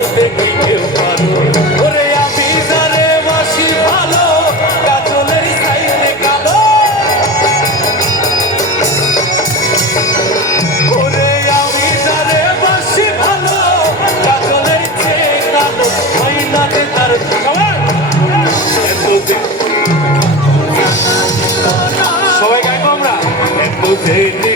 দেখি কেউ পারো ওরে আমি যারে বাসি ভালো কাজলের সাইডে কালো ওরে আমি যারে বাসি ভালো কাজলের চেয়ে কালো মহিলাতে তার সবাই গাইবো আমরা এতদিন